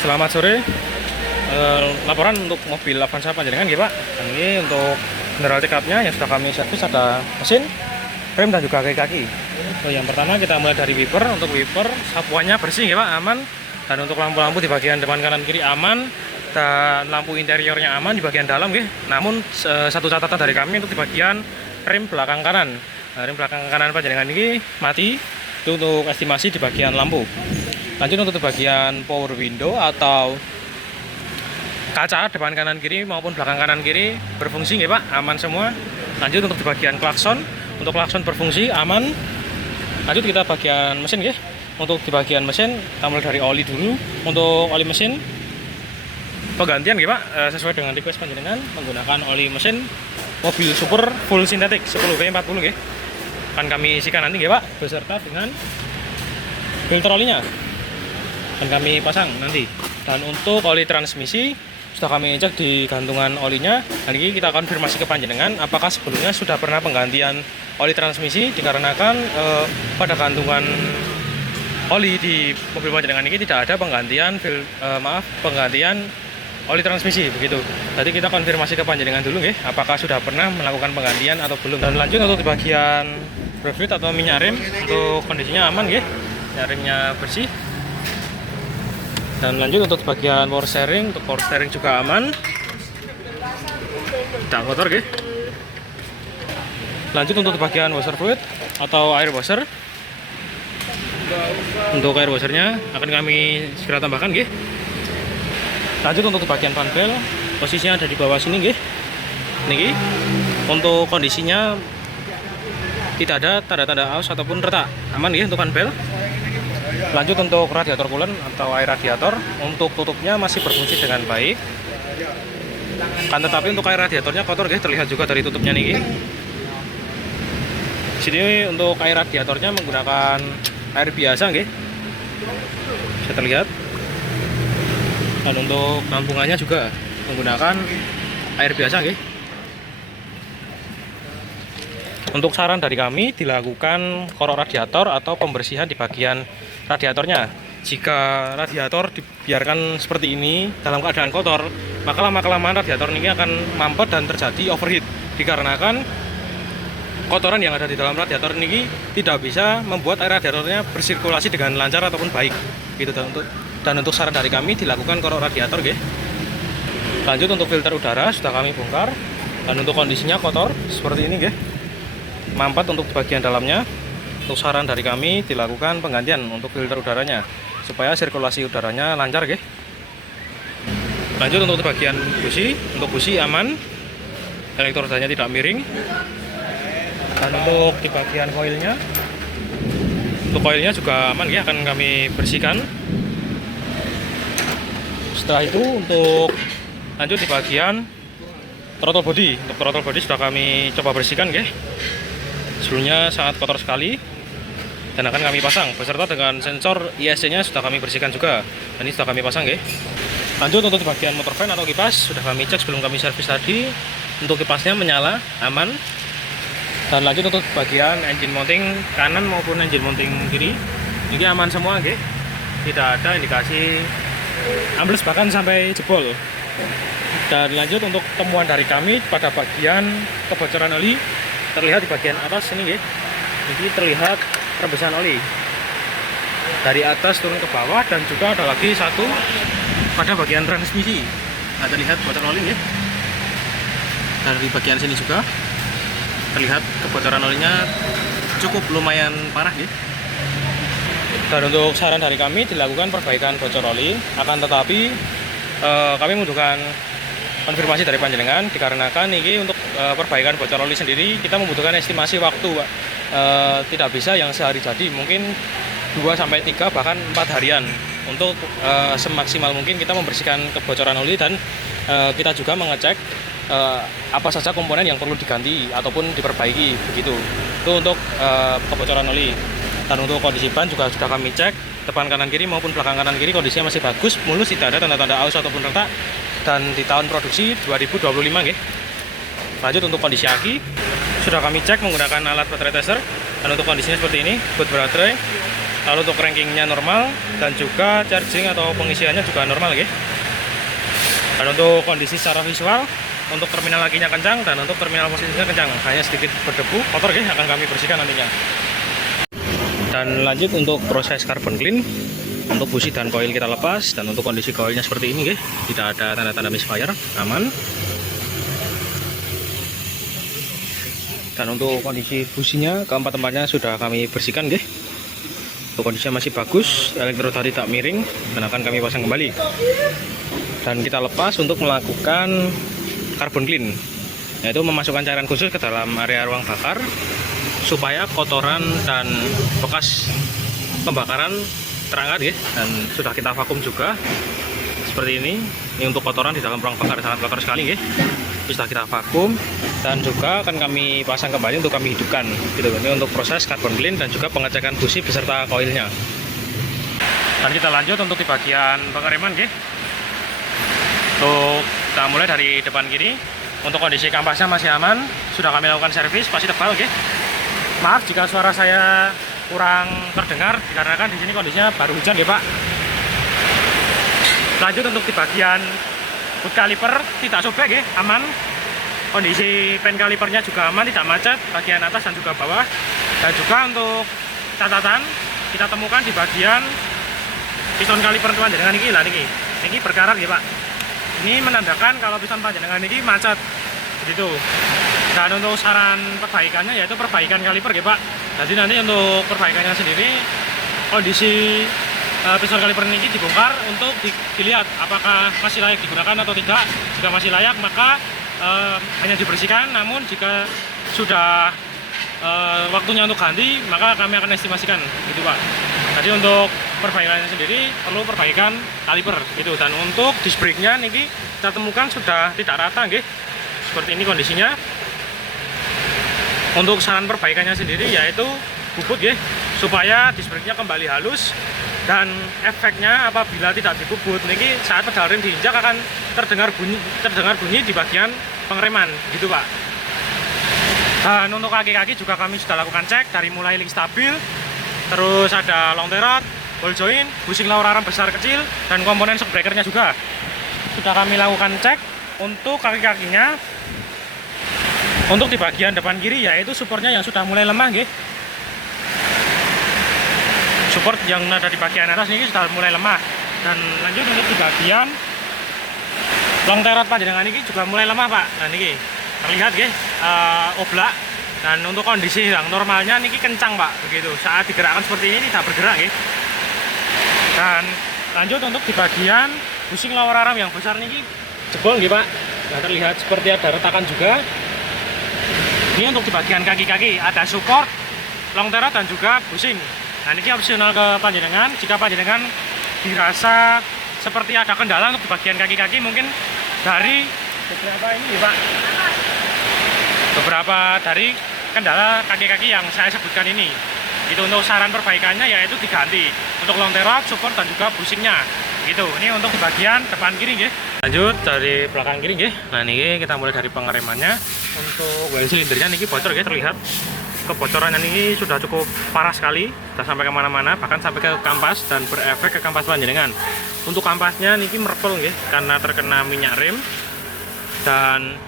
Selamat sore. Laporan untuk mobil Avanza Panjenengan ya Pak. Dan ini untuk general check up-nya yang sudah kami servis, ada mesin, rem dan juga kaki-kaki. Yang pertama kita mulai dari wiper. Untuk wiper sapuannya bersih ya Pak, aman. Dan untuk lampu-lampu di bagian depan kanan kiri aman. Dan lampu interiornya aman di bagian dalam ya. Namun satu catatan dari kami untuk di bagian rem belakang kanan. Rem belakang kanan Panjenengan ini mati. Itu untuk estimasi di bagian lampu. Lanjut untuk bagian power window atau kaca depan kanan kiri maupun belakang kanan kiri berfungsi ya Pak, aman semua. Lanjut untuk di bagian klakson, untuk klakson berfungsi aman. Lanjut kita bagian mesin ya. Untuk di bagian mesin kita mulai dari oli dulu. Untuk oli mesin penggantian ya Pak, sesuai dengan request Panjenengan menggunakan oli mesin mobil super full sintetik 10W40 ya. Akan kami isikan nanti ya Pak beserta dengan filter olinya. Dan kami pasang nanti. Dan untuk oli transmisi sudah kami cek di gantungan olinya. Dan ini kita konfirmasi ke Panjenengan apakah sebelumnya sudah pernah penggantian oli transmisi, dikarenakan pada gantungan oli di mobil Panjenengan ini tidak ada penggantian penggantian oli transmisi begitu. Jadi kita konfirmasi ke Panjenengan dulu ya, apakah sudah pernah melakukan penggantian atau belum. Dan lanjut untuk di bagian brake fluid atau minyak rem, untuk kondisinya aman ya. Minyak remnya bersih. Dan lanjut untuk bagian power steering, untuk power steering juga aman, tidak kotor ya. Lanjut untuk bagian washer fluid atau air washer. Untuk air washernya akan kami segera tambahkan ya. Lanjut untuk bagian fan belt, posisinya ada di bawah sini ya. Niki untuk kondisinya tidak ada tanda-tanda aus ataupun retak, aman ya untuk fan belt. Lanjut untuk radiator coolant atau air radiator, untuk tutupnya masih berfungsi dengan baik. Kan tetapi untuk air radiatornya kotor guys, terlihat juga dari tutupnya nih. Sini untuk air radiatornya menggunakan air biasa guys. Bisa terlihat. Dan untuk tampungannya juga menggunakan air biasa guys. Untuk saran dari kami dilakukan korok radiator atau pembersihan di bagian radiatornya. Jika radiator dibiarkan seperti ini dalam keadaan kotor, maka lama-kelamaan radiator ini akan mampet dan terjadi overheat, dikarenakan kotoran yang ada di dalam radiator ini tidak bisa membuat air radiatornya bersirkulasi dengan lancar ataupun baik gitu. Dan untuk saran dari kami dilakukan korok radiator guys. Lanjut untuk filter udara sudah kami bongkar, dan untuk kondisinya kotor seperti ini guys, mampet untuk bagian dalamnya. Untuk saran dari kami dilakukan penggantian untuk filter udaranya supaya sirkulasi udaranya lancar guys. Lanjut untuk bagian busi, untuk busi aman, elektrorodanya tidak miring. Dan untuk di bagian koilnya, untuk koilnya juga aman ya, akan kami bersihkan. Setelah itu untuk lanjut di bagian throttle body, untuk throttle body sudah kami coba bersihkan guys. Sebelumnya sangat kotor sekali, dan akan kami pasang beserta dengan sensor ISC-nya sudah kami bersihkan juga. Dan ini sudah kami pasang guys. Lanjut untuk bagian motor fan atau kipas sudah kami cek sebelum kami servis tadi. Untuk kipasnya menyala, aman. Dan lanjut untuk bagian engine mounting kanan maupun engine mounting kiri, ini aman semua guys. Tidak ada indikasi ambles bahkan sampai jebol. Dan lanjut untuk temuan dari kami pada bagian kebocoran oli, terlihat di bagian atas ini guys. Jadi terlihat rebesan oli dari atas turun ke bawah, dan juga ada lagi satu pada bagian transmisi. Nah, terlihat bocor oli ya. Dari bagian sini juga terlihat kebocoran olinya cukup lumayan parah ya. Dan untuk saran dari kami dilakukan perbaikan bocor oli, akan tetapi kami membutuhkan konfirmasi dari Panjenengan, dikarenakan ini untuk perbaikan bocor oli sendiri kita membutuhkan estimasi waktu Pak. Tidak bisa yang sehari jadi, mungkin 2-3 bahkan 4 harian untuk semaksimal mungkin kita membersihkan kebocoran oli. Dan kita juga mengecek apa saja komponen yang perlu diganti ataupun diperbaiki begitu. Itu untuk kebocoran oli. Dan untuk kondisi ban juga sudah kami cek, depan kanan kiri maupun belakang kanan kiri kondisinya masih bagus, mulus, tidak ada tanda-tanda aus ataupun retak, dan di tahun produksi 2025 nggih. Lanjut untuk kondisi aki sudah kami cek menggunakan alat baterai tester, dan untuk kondisinya seperti ini. Buat baterai lalu untuk rankingnya normal, dan juga charging atau pengisiannya juga normal ya. Dan untuk kondisi secara visual, untuk terminal lakinya kencang dan untuk terminal posisinya kencang, hanya sedikit berdebu kotor ya, akan kami bersihkan nantinya. Dan lanjut untuk proses carbon clean. Untuk busi dan koil kita lepas, dan untuk kondisi koilnya seperti ini, tidak ada tanda-tanda misfire, aman. Dan untuk kondisi businya, keempat tempatnya sudah kami bersihkan, untuk kondisinya masih bagus, elektrod tadi tak miring, dan akan kami pasang kembali. Dan kita lepas untuk melakukan carbon clean, yaitu memasukkan cairan khusus ke dalam area ruang bakar supaya kotoran dan bekas pembakaran terangkat ya. Dan sudah kita vakum juga seperti ini. Ini untuk kotoran di dalam ruang bakar sangat kotor sekali ya. Sudah kita vakum dan juga akan kami pasang kembali untuk kami hidupkan gitu. Ini untuk proses carbon clean dan juga pengecekan busi beserta koilnya. Dan kita lanjut untuk di bagian pengereman ya. Untuk kita mulai dari depan kiri. Untuk kondisi kampasnya masih aman, sudah kami lakukan servis, masih tebal ya. Maaf jika suara saya kurang terdengar dikarenakan di sini kondisinya baru hujan ya Pak. Lanjut untuk di bagian boot kaliper tidak sobek ya, aman. Kondisi pen kalipernya juga aman, tidak macet bagian atas dan juga bawah. Dan juga untuk catatan kita temukan di bagian piston kaliper panjenengan ini lah ini berkarat ya Pak. Ini menandakan kalau piston panjenengan ini macet begitu. Dan untuk saran perbaikannya yaitu perbaikan kaliper ya Pak. Jadi nanti untuk perbaikannya sendiri, kondisi piston kaliper ini dibongkar untuk dilihat apakah masih layak digunakan atau tidak. Jika masih layak maka hanya dibersihkan, namun jika sudah waktunya untuk ganti maka kami akan estimasikan gitu Pak. Jadi untuk perbaikannya sendiri perlu perbaikan kaliper gitu. Dan untuk disc brake-nya niki kita temukan sudah tidak rata nggih. Seperti ini kondisinya. Untuk saran perbaikannya sendiri yaitu bubut ya, supaya disc brake-nya kembali halus. Dan efeknya apabila tidak dibubut niki saat pedal rem diinjak akan terdengar bunyi di bagian pengereman gitu Pak. Dan untuk kaki-kaki juga kami sudah lakukan cek dari mulai link stabil, terus ada long rod, ball joint, bushing lower arm besar kecil, dan komponen shock breaker-nya juga sudah kami lakukan cek. Untuk kaki-kakinya, untuk di bagian depan kiri yaitu supportnya yang sudah mulai lemah nggih. Support yang ada di bagian atas ini sudah mulai lemah. Dan lanjut untuk di bagian long rod panjenengan ini juga mulai lemah Pak. Nah niki terlihat nggih oblak. Dan untuk kondisi yang normalnya niki kencang Pak begitu. Saat digerakkan seperti ini tidak bergerak nggih. Dan lanjut untuk di bagian bushing lower arm yang besar niki jebol nggih Pak. Nah terlihat seperti ada retakan juga. Ini untuk di bagian kaki-kaki ada support, long rod dan juga bushing. Nah ini opsional ke panjenengan. Jika panjenengan dirasa seperti ada kendala untuk di bagian kaki-kaki, mungkin dari beberapa ini Pak, beberapa dari kendala kaki-kaki yang saya sebutkan ini. Itu untuk saran perbaikannya yaitu diganti untuk long rod, support dan juga bushingnya. Gitu. Ini untuk di bagian depan kiri nggih. Lanjut dari belakang kiri nggih. Nah niki kita mulai dari pengeremannya. Untuk well silindernya niki bocor nggih, terlihat kebocorannya ini sudah cukup parah sekali, sudah sampai kemana-mana, bahkan sampai ke kampas dan berefek ke kampas panjenengan. Untuk kampasnya niki merpel nggih karena terkena minyak rem, dan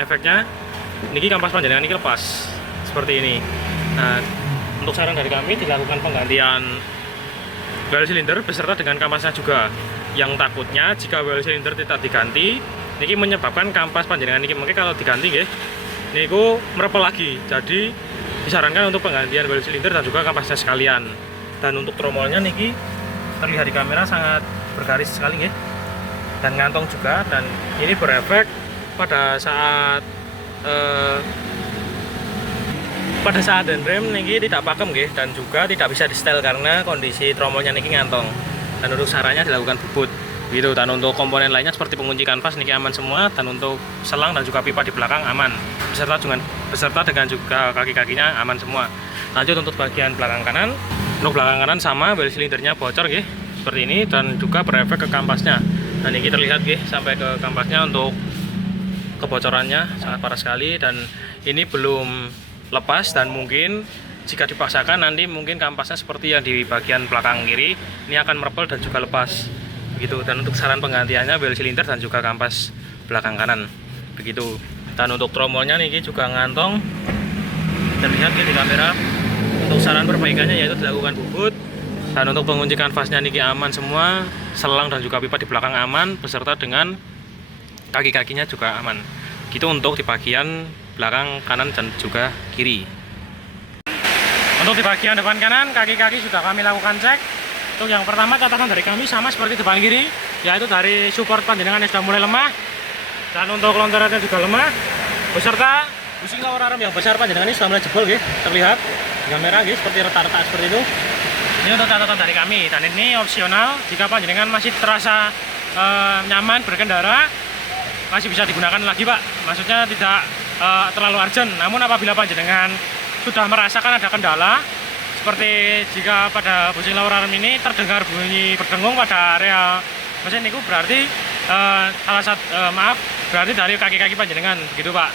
efeknya niki kampas panjenengan niki lepas seperti ini. Nah untuk saran dari kami dilakukan penggantian well cylinder beserta dengan kampasnya juga. Yang takutnya jika well cylinder tidak diganti niki menyebabkan kampas panjenengan niki mungkin kalau diganti nggih niku merepel lagi. Jadi disarankan untuk penggantian well cylinder dan juga kampasnya sekalian. Dan untuk tromolnya niki terlihat di kamera sangat bergaris sekali nggih. Dan ngantong juga, dan ini berefek pada saat dan rem niki tidak pakem nggih, dan juga tidak bisa di setel karena kondisi tromolnya niki ngantong. Dan untuk sarannya dilakukan bubut gitu. Dan untuk komponen lainnya seperti pengunci kanvas niki aman semua, dan untuk selang dan juga pipa di belakang aman beserta dengan juga kaki-kakinya aman semua. Lanjut untuk bagian belakang kanan. Untuk belakang kanan sama, well silindernya bocor nggih seperti ini, dan juga berefek ke kampasnya. Dan ini terlihat nggih sampai ke kampasnya. Untuk kebocorannya sangat parah sekali, dan ini belum lepas, dan mungkin jika dipaksakan nanti mungkin kampasnya seperti yang di bagian belakang kiri ini akan merepel dan juga lepas begitu. Dan untuk saran penggantiannya bel silinder dan juga kampas belakang kanan begitu. Dan untuk tromolnya nih juga ngantong, terlihat di kamera. Untuk saran perbaikannya yaitu dilakukan bubut, dan untuk pengunci kanvasnya niki aman semua, selang dan juga pipa di belakang aman beserta dengan kaki-kakinya juga aman gitu untuk di bagian belakang kanan dan juga kiri. Untuk di bagian depan kanan kaki-kaki sudah kami lakukan cek. Untuk yang pertama catatan dari kami sama seperti depan kiri, yaitu dari support panjenengan yang sudah mulai lemah, dan untuk lontarannya juga lemah beserta bushing lower arm yang besar panjenengan ini sudah mulai jebol gitu, terlihat di kamera gitu, seperti retak-retak seperti itu. Ini untuk catatan dari kami, dan ini opsional jika panjenengan masih terasa nyaman berkendara masih bisa digunakan lagi Pak, maksudnya tidak terlalu urgent. Namun apabila panjenengan sudah merasakan ada kendala seperti jika pada bushing lower arm ini terdengar bunyi berdengung pada area mesin itu, berarti berarti dari kaki-kaki panjenengan begitu Pak.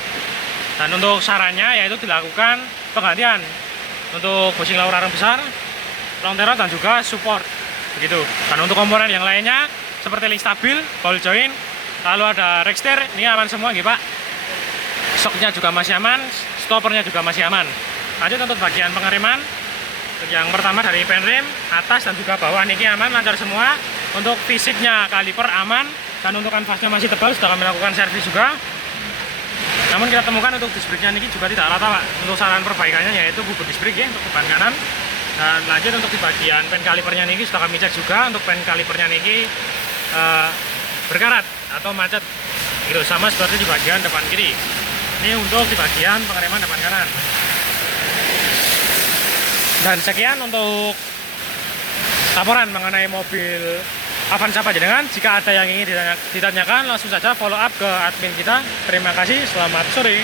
Dan untuk sarannya yaitu dilakukan penggantian untuk bushing lower arm besar, longtero dan juga support begitu. Dan untuk komponen yang lainnya seperti link stabil, ball joint, lalu ada rack steer, ini aman semua gitu Pak. Shocknya juga masih aman, stoppernya juga masih aman. Lanjut untuk bagian pengereman, yang pertama dari pen rem atas dan juga bawah niki aman, lancar semua. Untuk fisiknya kaliper aman, dan untuk kanvasnya masih tebal, sudah kami lakukan servis juga. Namun kita temukan untuk disc brake-nya niki juga tidak rata Pak. Untuk saran perbaikannya yaitu bubut disc brake ya untuk ban kanan. Dan lanjut untuk di bagian pen kalipernya niki sudah kami cek juga. Untuk pen kalipernya niki berkarat atau macet gitu, sama seperti di bagian depan kiri. Ini untuk di bagian pengereman depan kanan. Dan sekian untuk laporan mengenai mobil Avanza panjenengan. Jika ada yang ingin ditanyakan langsung saja follow up ke admin kita. Terima kasih, selamat sore.